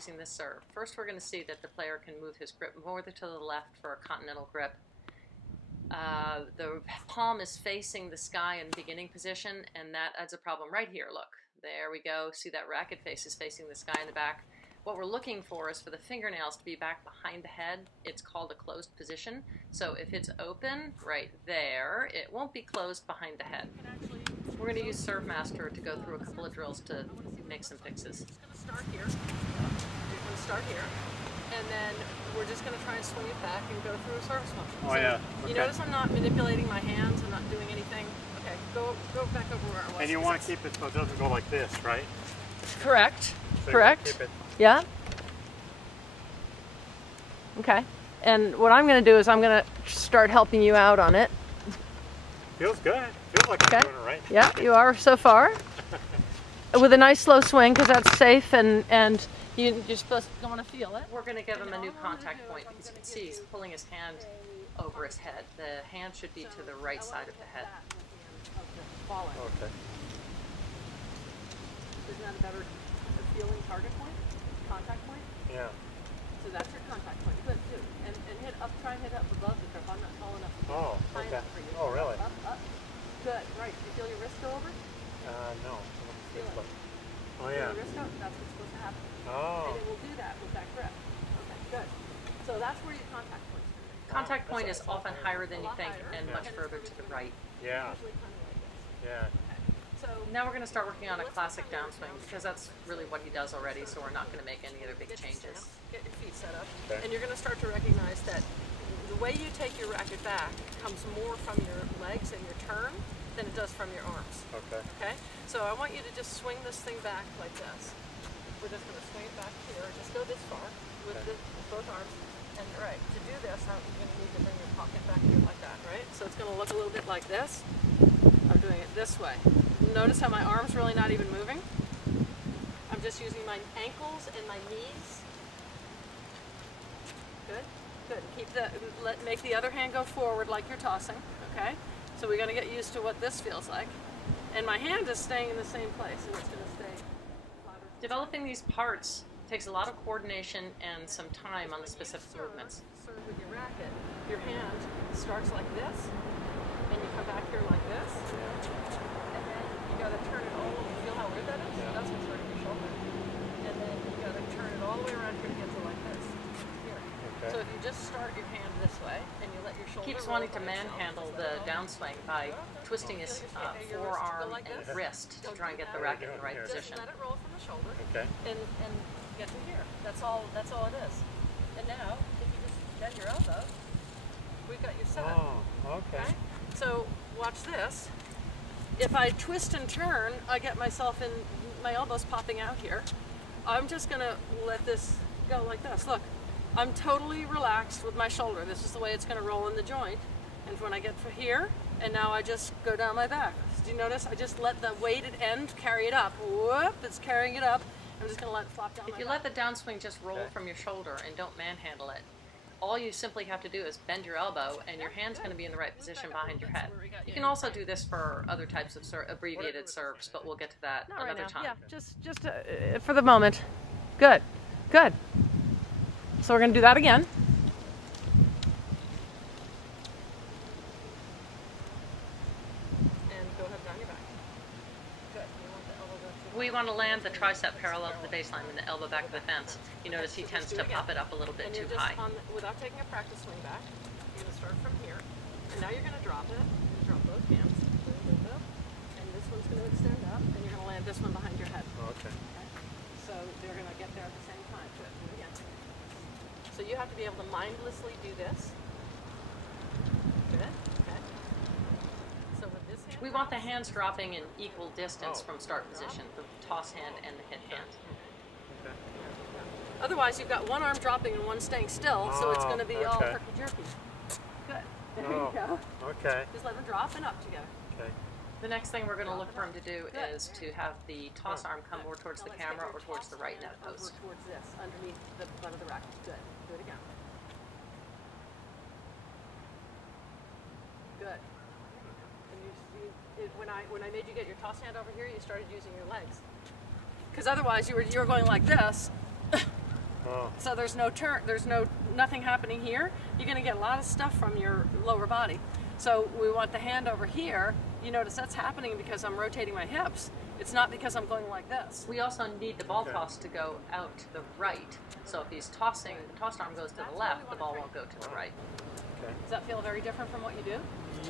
fixing this serve. First, we're going to see that the player can move his grip more to the left for a continental grip. The palm is facing the sky in beginning position, and that adds a problem right here. Look, there we go. See that racket face is facing the sky in the back. What we're looking for is for the fingernails to be back behind the head. It's called a closed position. So if it's open right there, it won't be closed behind the head. We're going to use ServeMaster to go through a couple of drills to make some fixes. It's going to start here. You're going to start here. And then we're just going to try and swing it back and go through a service motion. Oh, so yeah. Okay. You notice I'm not manipulating my hands. I'm not doing anything. Okay, go back over where I was. And you want to keep it so it doesn't go like this, right? Correct. So Correct. Keep it. Yeah. Okay. And what I'm going to do is I'm going to start helping you out on it. Feels good. Feels like I'm doing it right. Yeah, you are so far. With a nice slow swing, because that's safe, and you're supposed to want to feel it. We're going to give him a new contact point because you can see he's pulling his hand over his head. The hand should be to the right side of the head. Okay. Isn't that a better feeling target point? Contact point? Yeah. So that's your contact point. Good, too. And hit up, try and hit up above the grip. I'm not tall enough to Oh, high okay. enough for you. Oh, really? Up. Good, right. You feel your wrist go over? No. Feel it. Oh, yeah. Feel your wrist go? That's what's supposed to happen. Oh. And it will do that with that grip. Okay, good. So that's where your contact point is. Contact point is often higher than you think and much further to the right. Yeah. Usually kind of like this. Yeah. So Now we're going to start working on a classic downswing because that's really what he does already, so we're not going to make any other big changes. Get your feet set up. Okay. And you're going to start to recognize that the way you take your racket back comes more from your legs and your turn than it does from your arms. Okay. Okay? So I want you to just swing this thing back like this. We're just going to swing it back here. Just go this far with both arms. And right, to do this, you're going to need to bring your pocket back here like that, right? So it's going to look a little bit like this. I'm doing it this way. Notice how my arm's really not even moving? I'm just using my ankles and my knees. Good, good. Make the other hand go forward like you're tossing, okay? So we're gonna get used to what this feels like. And my hand is staying in the same place, and it's gonna stay flatter. Developing these parts takes a lot of coordination and some time on the specific movements. Serve with your racket, your hand starts like this, and you come back here like this, and then you gotta turn it all over. Feel how weird that is? That's what's hurting your shoulder. And then you gotta turn it all the way around here to get to like this. Here. Okay. So if you just start your hand this way, and you let your shoulder Keeps roll wanting to by itself, manhandle just the let it roll. downswing by twisting his forearm and wrist to try and get the racket in the right Just position. let it roll from the shoulder. Okay. And get to here. That's all it is. And now, if you just bend your elbow, we've got you set. Oh, okay. So watch this. If I twist and turn, I get myself in, my elbow's popping out here. I'm just gonna let this go like this. Look, I'm totally relaxed with my shoulder. This is the way it's gonna roll in the joint. And when I get to here, and now I just go down my back. Do you notice? I just let the weighted end carry it up. Whoop, it's carrying it up. I'm just gonna let it flop down If my you back. let the downswing just roll from your shoulder and don't manhandle it, all you simply have to do is bend your elbow and your hand's going to be in the right position behind your head. You can also do this for other types of abbreviated serves, but we'll get to that Not right another now. time. Yeah, just for the moment. Good, good. So we're going to do that again. And go ahead down your back. Good. You want the elbow to We want to land the tricep parallel to the baseline and the elbow back of the fence. You notice he tends to pop it up a little bit and too you're just high. without taking a practice swing back, you're going to start from here. And now you're going to drop it. You drop both hands. Boom, boom, boom. And this one's going to extend up, and you're going to land this one behind your head. Okay. So they're going to get there at the same time. Good. Do it again. So you have to be able to mindlessly do this. Good. Okay. So with this hand, We want the hands dropping in equal distance from start position, the toss hand and the hit hand. Okay. otherwise, you've got one arm dropping and one staying still, so it's going to be all okay. herky-jerky. Good. There Oh, you go. okay. Just let them drop and up together. Okay. The next thing we're going to look for him to do is to have the toss arm come more towards the camera or towards the right net post. Over towards this, underneath the butt of the racket. Good. Do it again. Good. And when I made you get your toss hand over here, you started using your legs. Because otherwise you were going like this. Oh. So there's no turn, nothing happening here. You're going to get a lot of stuff from your lower body. So we want the hand over here. You notice that's happening because I'm rotating my hips. It's not because I'm going like this. We also need the ball Okay. toss to go out to the right. So if he's tossing, the tossed arm goes to the left, the ball won't go to the right. Okay. Does that feel very different from what you do?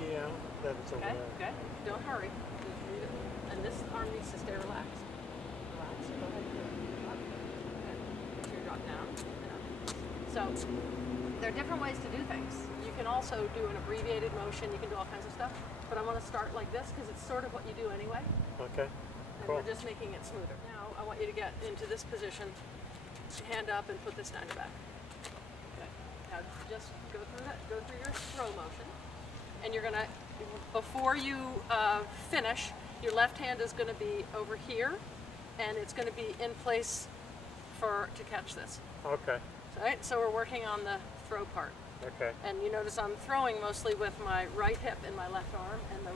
Yeah, that is over Okay, there. okay. Don't hurry. Just leave it. And this arm needs to stay relaxed. Relax. Go ahead. Up. Okay. Make sure you drop down and up. So there are different ways to do things. You can also do an abbreviated motion. You can do all kinds of stuff. But I want to start like this because it's sort of what you do anyway. Okay. And Cool. we're just making it smoother. Now I want you to get into this position, hand up and put this down your back. Okay. Now just go through your throw motion. And you're gonna, before you finish, your left hand is gonna be over here and it's gonna be in place to catch this. Okay. Right? So we're working on the throw part. Okay. And you notice I'm throwing mostly with my right hip and my left arm, and the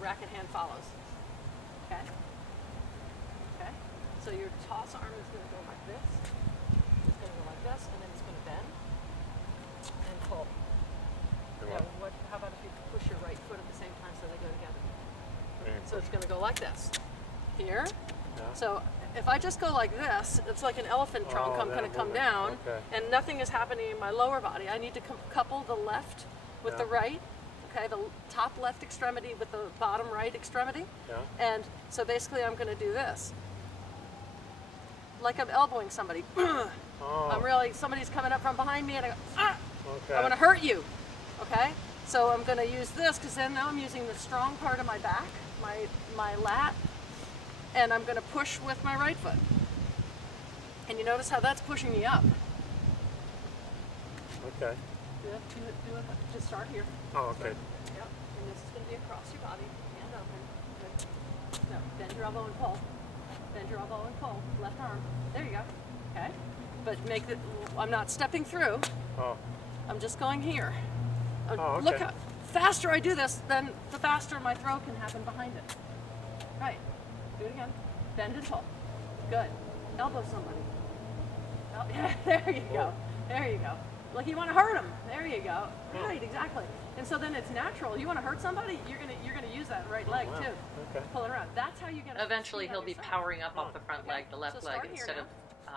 racket hand follows. Okay? Okay? So your toss arm is going to go like this. It's going to go like this, and then it's going to bend and pull. Do Now, what? how about if you push your right foot at the same time so they go together? Okay. So it's going to go like this. Here. Yeah. So if I just go like this, it's like an elephant trunk. Oh, I'm going to that come movement. down, Okay. and nothing is happening in my lower body. I need to couple the left with Yeah. the right. Okay, the top left extremity with the bottom right extremity. Yeah. And so basically, I'm going to do this, like I'm elbowing somebody. Oh. I'm really somebody's coming up from behind me, and I go, ah! Okay. I want to hurt you. Okay, so I'm going to use this because then now I'm using the strong part of my back, my lat, and I'm going to push with my right foot. And you notice how that's pushing me up. Okay. Just start here. Oh, okay. Yep. And this is going to be across your body, hand open. Good. No, bend your elbow and pull. Bend your elbow and pull. Left arm. There you go. Okay. But I'm not stepping through. Oh. I'm just going here. Oh, Look okay. how faster I do this, then the faster my throw can happen behind it. Right. Do it again. Bend and pull. Good. Elbow somebody. Yeah, there you go. There you go. Like you want to hurt them. There you go. Right, exactly. And so then it's natural. You want to hurt somebody, you're gonna use that right leg wow. too. Okay. Pull it around. That's how you get. Eventually, speed he'll on be yourself. powering up off the front leg, the left So leg, start here instead now.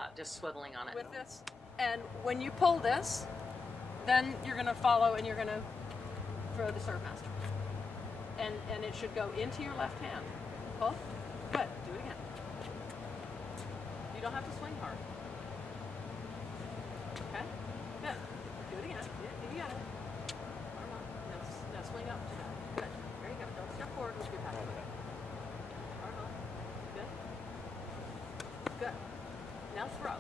of just swiveling on it. With this, and when you pull this, then you're gonna follow and you're gonna throw the serve master. And it should go into your left hand. Pull. Good. Do it again. You don't have to swing hard. Okay? Good. Do it again. Yeah, you got it. Arm up. Now swing up to that. Good. There you go. Don't step forward with your back foot. Okay. Arm up. Good. Good. Now throw.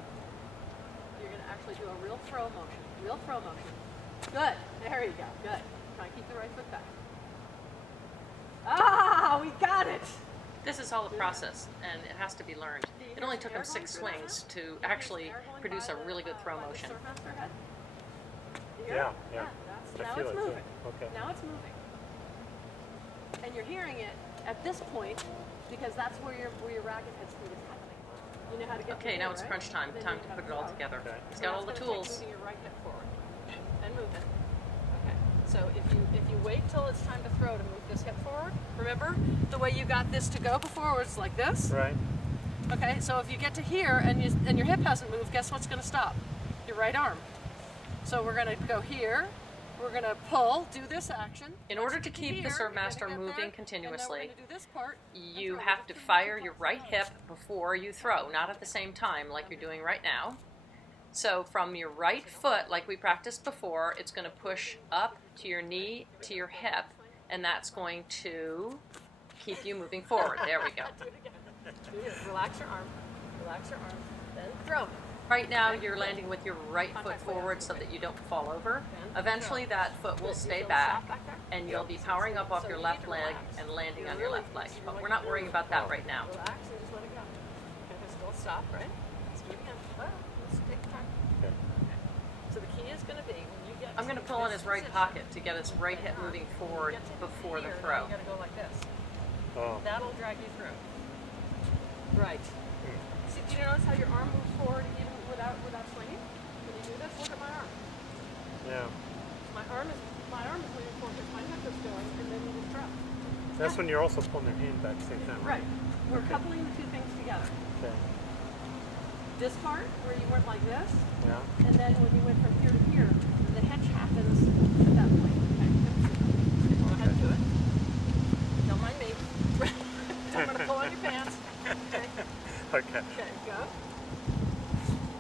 You're going to actually do a real throw motion. Real throw motion. Good. There you go. Good. Try and keep the right foot back. Ah, we got it. This is all a process, and it has to be learned. It only took him 6 swings to actually produce a really good throw motion. Yeah, yeah. I Now feel it's it, too. moving. Okay. Now it's moving. And you're hearing it at this point because that's where your racket head speed is happening. You know how to get Okay, to now here, it's right? crunch time. Then Time you to gotta put it all throw. together. Okay. He's And got all that's the gonna take tools. moving your right hip forward and move it. Okay. So if you wait till it's time to throw to move this hip forward, remember the way you got this to go before was like this? Right. Okay, so if you get to here and your hip hasn't moved, guess what's going to stop? Your right arm. So we're going to go here. We're going to pull, do this action. In order to keep the serve master moving continuously, and then we're gonna do this part and you throw. have to fire your right hip before you throw, not at the same time like you're doing right now. So from your right foot, like we practiced before, it's going to push up to your knee, to your hip, and that's going to keep you moving forward. There we go. Do it again. Do it. Relax your arm. Relax your arm. Then throw. Right now, you're landing with your right foot forward so that you don't fall over. Eventually, that foot will stay back, and you'll be powering up off your left leg and landing on your left leg. But we're not worrying about that right now. Relax and just let it go. Okay, still stop, right? Let's do it again. Well, let's take time. Okay. So the key is going to be when you get I'm going to pull in his right pocket to get his right hip moving forward before the throw. You got to go like this. Oh. That'll drag you through. Right. See, do you notice how your arm moves forward even without swinging? When you do this, look at my arm. Yeah. My arm is moving forward because my neck is going, and then you just drop. That's when you're also pulling your hand back at the same time, Right. We're coupling the two things together. Okay. This part, where you went like this, Yeah. and then when you went from here to here, the hitch happens at that point. Okay. Go ahead and do it. Don't mind me. I'm going to pull on your pants. Okay. Okay. Okay, go.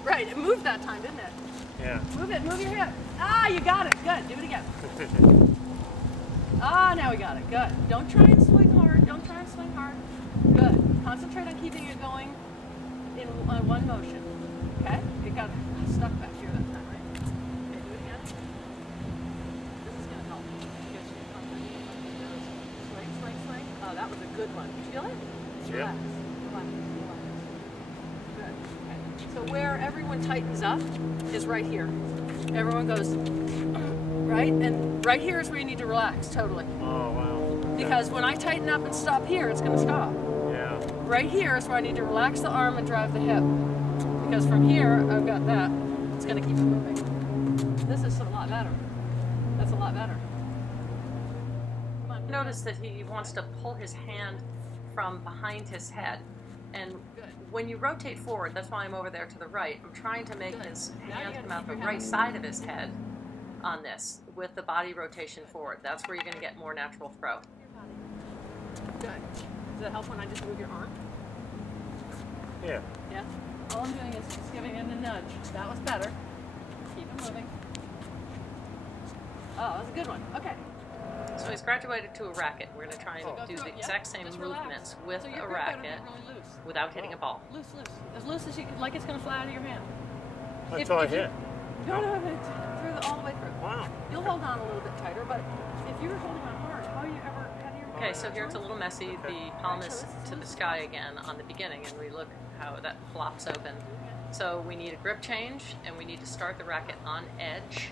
Right, it moved that time, didn't it? Yeah. Move it, move your hip. Ah, you got it. Good. Do it again. Ah, now we got it. Good. Don't try and swing hard. Don't try and swing hard. Good. Concentrate on keeping it going in one motion. Okay? It got stuck back here that time, right? Okay, do it again. This is going to help. Get you confident. Swing, swing, swing. Oh, that was a good one. Did you feel it? Yeah. Relax. Relax. Relax. Good. Okay. So where everyone tightens up is right here. Everyone goes, right? And right here is where you need to relax, totally. Oh, wow. Because when I tighten up and stop here, it's going to stop. Yeah. Right here is where I need to relax the arm and drive the hip. Because from here, I've got that. It's going to keep it moving. This is a lot better. That's a lot better. Come on. Notice that he wants to pull his hand from behind his head. And Good. when you rotate forward, that's why I'm over there to the right, I'm trying to make Good. his Now you hand gotta come out keep the your right hand- side of his head on this with the body rotation forward. That's where you're going to get more natural throw. Good. Does that help when I just move your arm? Yeah. Yeah? All I'm doing is just giving it a nudge. That was better. Keep it moving. Oh, that was a good one. Okay. So he's graduated to a racket. We're going to try and Oh. do Go the through it, exact yeah. same Just relax. movements with So a your grip better be racket really loose. without hitting a ball. Loose, loose. As loose as you can, like it's going to fly out of your hand. That's all I if you- hit. No, through all the way through. Wow. You'll hold on a little bit tighter, but if you were holding on hard, how do you Okay, so here it's a little messy. The palm is to the sky again on the beginning, and we look how that flops open. So we need a grip change, and we need to start the racket on edge,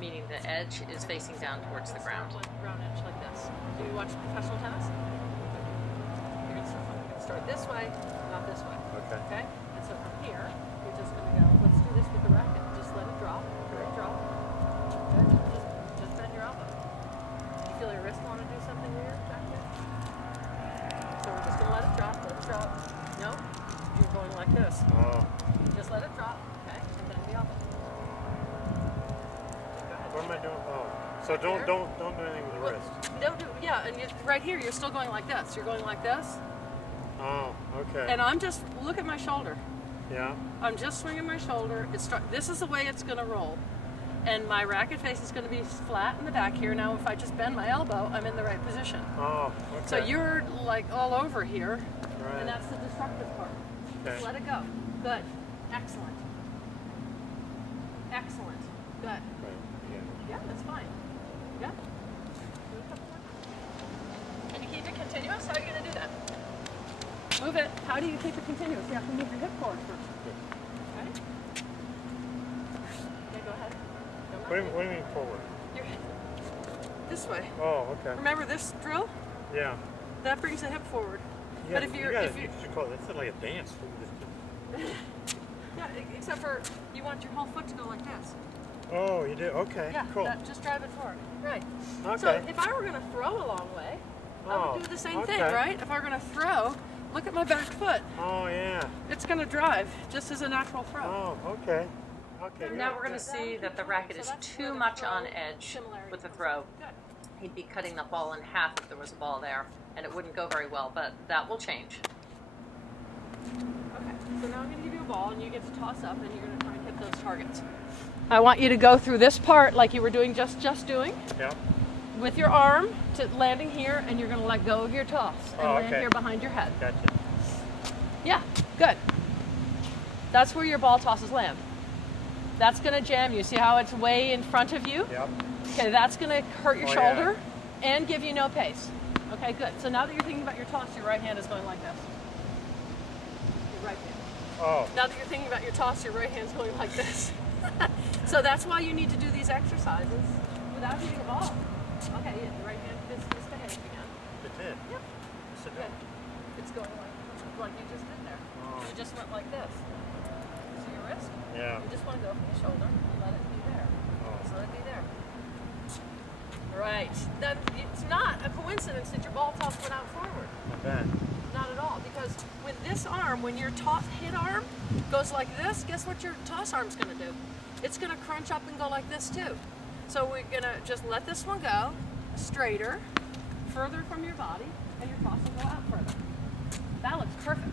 meaning the edge is facing down towards the ground. Round edge like this. Do you watch professional tennis? You're gonna start this way, not this way. Okay. Okay? And so from here, you're just going to go, let's do this with the racket. Just let it drop. Let it drop. Good. Just bend your elbow. You feel your wrist want to do something weird back there? So we're just going to let it drop. Let it drop. No? You're going like this. Oh. Just let it drop. Okay? And bend the elbow. Go ahead. What am I doing? Oh. So don't do anything with the Well, wrist. Don't do, yeah, and right here, you're still going like this. You're going like this. Oh, okay. And I'm just, look at my shoulder. Yeah. I'm just swinging my shoulder. This is the way it's going to roll. And my racket face is going to be flat in the back here. Now, if I just bend my elbow, I'm in the right position. Oh, okay. So you're like all over here, Right. and that's the destructive part. Okay. Just let it go. Good. Excellent. Excellent. Good. Right. Yeah. Yeah, that's fine. Yeah. Do a couple more. Can you keep it continuous? How are you going to do that? Move it. How do you keep it continuous? You have to move your hip forward first. Okay? Okay, go ahead. What do you mean forward? Your hip. This way. Oh, okay. Remember this drill? Yeah. That brings the hip forward. Yeah, But if you're, you should call it. That's like a dance. yeah, except for you want your whole foot to go like this. Oh, you do? Okay. Yeah, Cool. just drive it forward. Right. Okay. So if I were going to throw a long way, I Oh, would do the same thing, okay. right? If I were going to throw, look at my back foot. Oh, yeah. It's going to drive just as a natural throw. Oh, okay. Okay. Now good. we're going to see that the racket is too much on edge with the throw. Good. He'd be cutting the ball in half if there was a ball there, and it wouldn't go very well, but that will change. Okay, so now I'm going to give you a ball, and you get to toss up, and you're going to try and hit those targets. I want you to go through this part like you were doing just doing, Yeah. with your arm to landing here, and you're going to let go of your toss and Oh, land okay. here behind your head. Gotcha. Yeah, good. That's where your ball tosses land. That's going to jam you. See how it's way in front of you? Yep. Okay, that's going to hurt your Oh, shoulder and give you no pace. Okay, good. So now that you're thinking about your toss, your right hand is going like this. Your right hand. Oh. Now that you're thinking about your toss, your right hand's going like this. So that's why you need to do these exercises without hitting a ball. Okay, yeah, the right hand is misbehaved again. It did. Yep. Sit Good. down. It's going like like you just did there. Oh. You just went like this. See your wrist? Yeah. You just want to go from the shoulder and let it be there. Oh. Just let it be there. Right. Then it's not a coincidence that your ball toss went out forward. I bet. Not at all. Because when this arm, when your toss hit arm goes like this, guess what your toss arm's going to do? It's going to crunch up and go like this too. So we're going to just let this one go straighter, further from your body, and your toss will go out further. That looks perfect.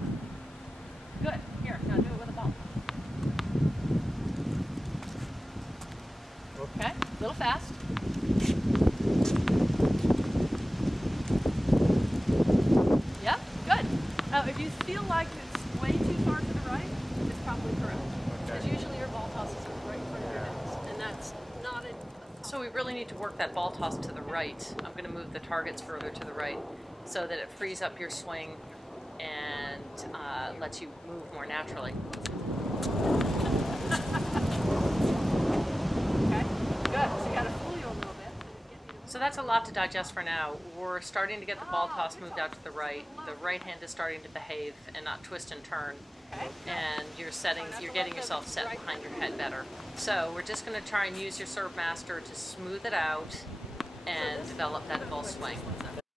Good. Here, now do it with a ball. Okay, a little fast. Yep, good. If you feel like it's way too far to the right, it's probably correct. Because usually your ball tosses are right in front of your nose, and that's not a... So we really need to work that ball toss to the right. I'm going to move the targets further to the right so that it frees up your swing and lets you move more naturally. Okay, good. So you got to fool you a little bit. So that's a lot to digest for now. We're starting to get the ball toss moved out to the right. The right hand is starting to behave and not twist and turn. Okay. And you're getting yourself set behind your head better. So we're just going to try and use your serve master to smooth it out and develop that full swing.